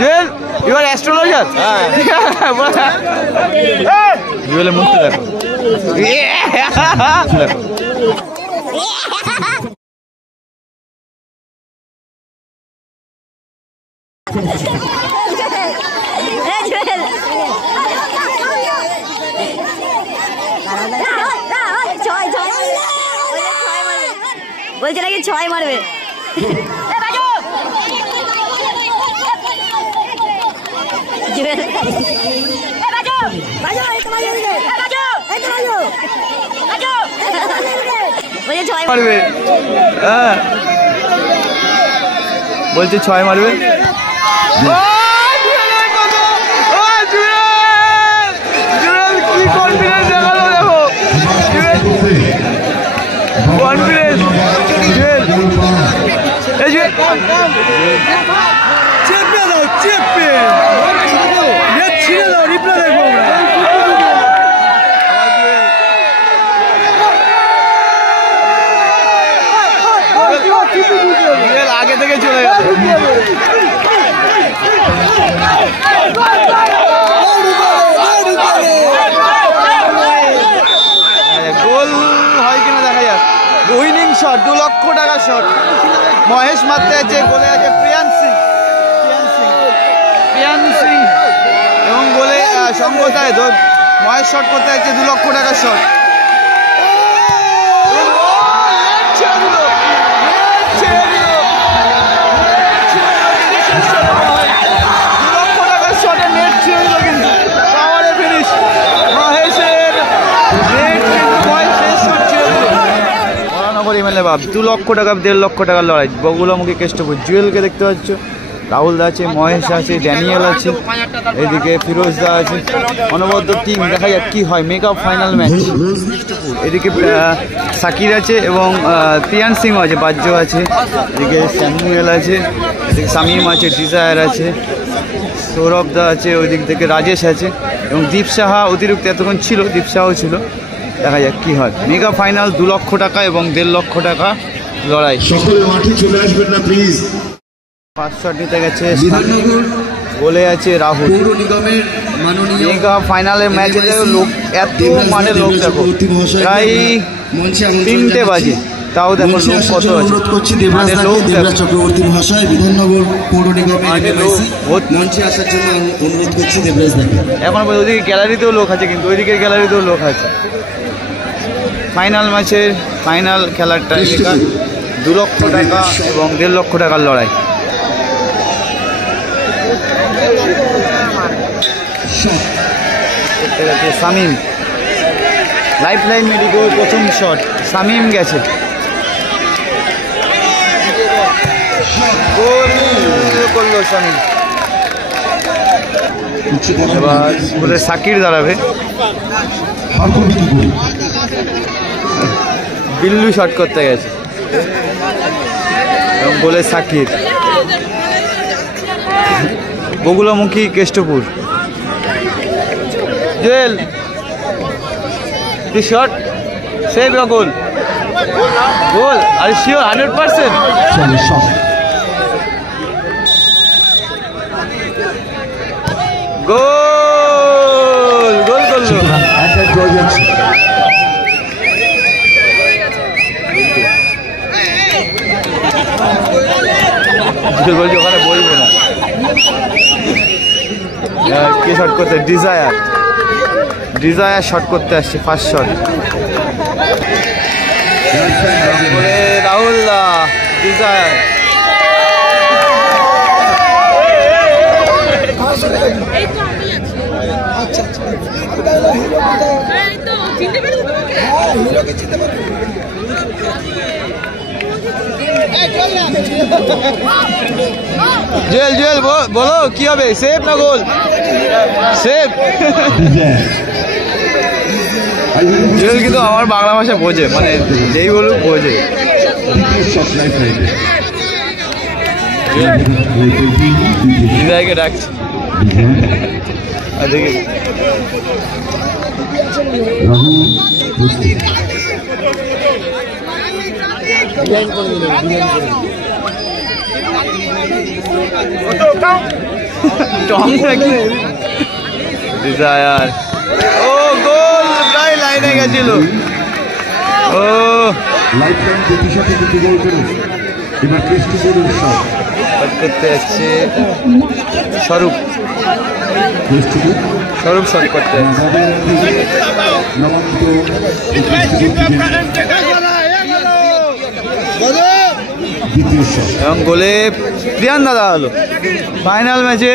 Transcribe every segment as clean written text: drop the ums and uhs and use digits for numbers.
Jewel you R astrologer জুয়েলের মুখটা দেখো বলছে নাকি 6 মারবে মারবে বলছে 6 মারবে চেপে দাও চেপে ছিঁড়ে দাও রিপ্লাই দেখবো আগে থেকে চলে গেল গোল হয় কিনা দেখা যাক উইনিং শট 2 লক্ষ টাকা শট মহেশ মারতে আছে গোলে আছে প্রিয়ান সিং এবং গোলে সঙ্গতায় মহেশ শট করতে আছে 2 লক্ষ টাকা শট বাপ 2 লক্ষ টাকা 1.5 লক্ষ টাকার লড়াই বগুলামুখী কেষ্টপুর জুয়েলকে দেখতে পাচ্ছ রাহুল দা আছে মহেশ আছে ড্যানিয়েল আছে এদিকে ফিরোজ দা আছে অনবদ্য টিম দেখা যাক কি হয় মেগা ফাইনাল ম্যাচ এদিকে সাকির আছে এবং প্রিয়ান সিং আছে বাজ্য আছে এদিকে স্যামুয়েল আছে এদিকে শামিম আছে ডিজায়ার আছে সৌরভ দা আছে ওই দিক থেকে রাজেশ আছে এবং দীপ সাহা অতিরিক্ত এতক্ষণ ছিল দীপ সাহাও ছিল দেখা যাক কি হয় মেগা ফাইনাল 2 লক্ষ টাকা এবং 1.5 লক্ষ টাকা লড়াই সকলে মাঠে চলে আসবেন না প্লিজ 5 শট নিতে গেছে বলে আছে রাহুল মেগা ফাইনালের ম্যাচে লোক এত মানে লোক দেখো প্রায় 3টে বাজে তাও দেখো লোক কত আছে মানে লোক চক্রবর্তী মহাশয় বিধাননগর পৌর নিগমের মঞ্চে আসার জন্য অনুরোধ করছি দেবরাজ দাকে এখন ওইদিকে গ্যালারিতেও লোক আছে কিন্তু ওইদিকে গ্যালারিতেও লোক আছে ফাইনাল ম্যাচের ফাইনাল খেলার টাইমিকা 2 লক্ষ টাকা এবং 1.5 লক্ষ টাকার লড়াই শামিম লাইফ লাইন মেডিকো প্রথম শট শামিম গেছে গোল করলো শামিম এবার বলে সাকির দাঁড়াবে বিল্লু শট করতে গেছে এবং বলে সাকির বগুলামুখী কেষ্টপুর জুয়েল কি শট সেভ গোল গোল আর শিওর 100% গোল গোল করলো বলছি ওখানে বলবো না কে শট করতে ডিজায়ার শট করতে আসছে ফার্স্ট শট রাহুল দা ডিজায়ার জুয়েল জুয়েল বলো কি হবে সেভ না গোল সেভ জুয়েল কিন্তু আমার বাংলা ভাষা বোঝে মানে যেই বলুক বোঝে ডাকছে দেখি ডিজাইন করে দিল ডিজাইন করে টম নাকি ডিজায়ার। ও গোল, প্রায় লাইনে গেছিল। ও লাইফ টাইম প্রতিশত থেকে গোল করে এবার ক্রিস্টিয়ানো শট করতে যাচ্ছে স্বরূপ, স্বরূপ শট করতে যাচ্ছে। এবং গোলে প্রিয়ান দাদা হলো ফাইনাল ম্যাচে।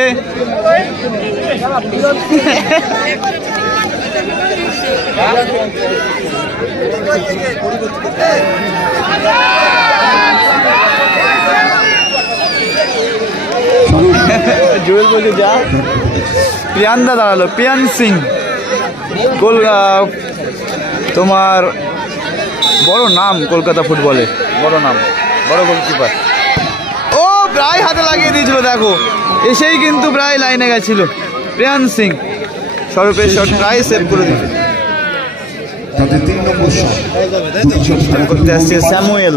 জুয়েল বলছে যা, প্রিয়ান দাদা হলো প্রিয়ান সিং গোল। তোমার বড় নাম কলকাতা ফুটবলে, বড় নাম, বড় গোলকিপার। ও প্রায় হাতে লাগিয়ে দিয়েছিল, দেখো এসেই কিন্তু প্রায় লাইনে গেছিল। প্রিয়ান সিং স্বরূপের শট প্রায় সেভ করে দিয়েছে। করতে আসছে স্যামুয়েল,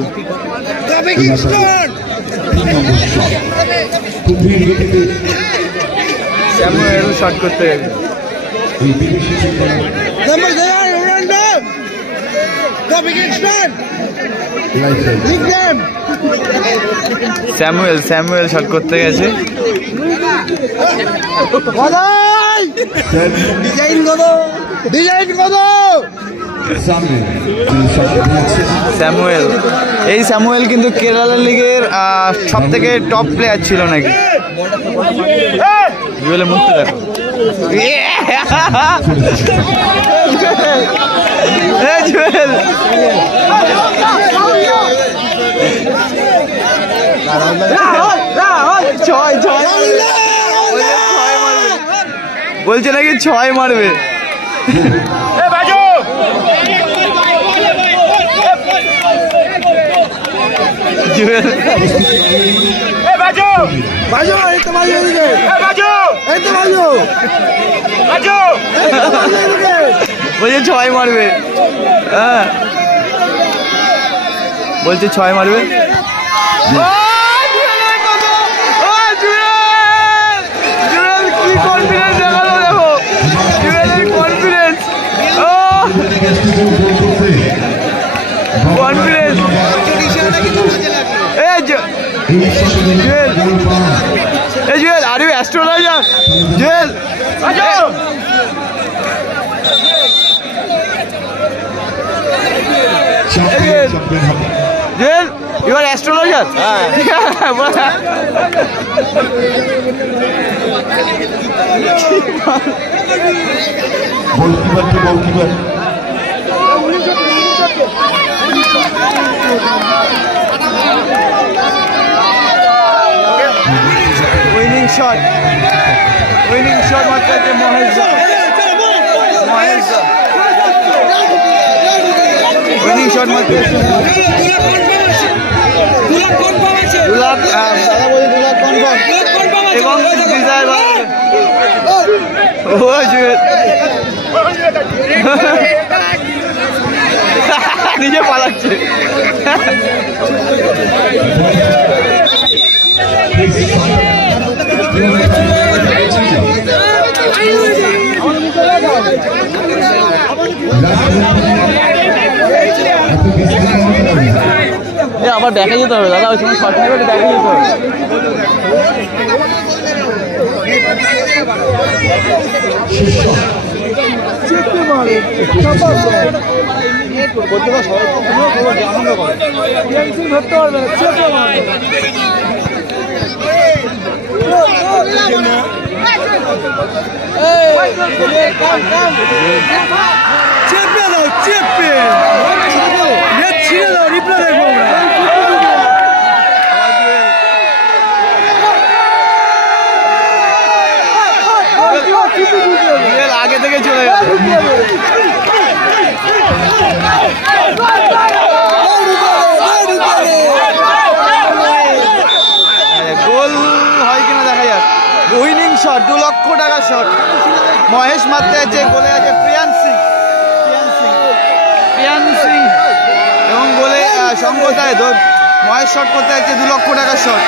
স্যামুয়েল শট করতে গেছে। স্যামুয়েল, স্যামুয়েল শট করতে গেছে। স্যামুয়েল, এই স্যামুয়েল কিন্তু কেরালা লিগের সব থেকে টপ প্লেয়ার ছিল নাকি। জুয়েলের মুখটা দেখো, জুয়েল ছয় ছয় বলছে নাকি, ছয় মারবে। জুয়েল বলছে ছয় মারবে, হ্যাঁ বলছে ছয় মারবে। Joel, are you astrologer? Joel, Joel, you are astrologer? Goalkeeper. Winning shot मारते थे मोहेश। Winning shot मारते थे দুলাভ, দাদা বলে দুলাভ কনফার্ম এবং ডিজায়ার। ও জুয়েল নিজে পালাচ্ছে। আবার দেখা যেতে হবে দাদা, ওই সময় শর্ট নেবে, দেখা যেতে হবে। ধরতে পারবে আগে থেকে চলে গেল। গোল হয় কিনা দেখা যাক। উইনিং শট, 2 লক্ষ টাকার শট মহেশ মারতে আছে। গোলে আছে প্রিয়ান সিং এবং গোলে সঙ্গতায় মহেশ শট করতে আছে 2 লক্ষ টাকার শট।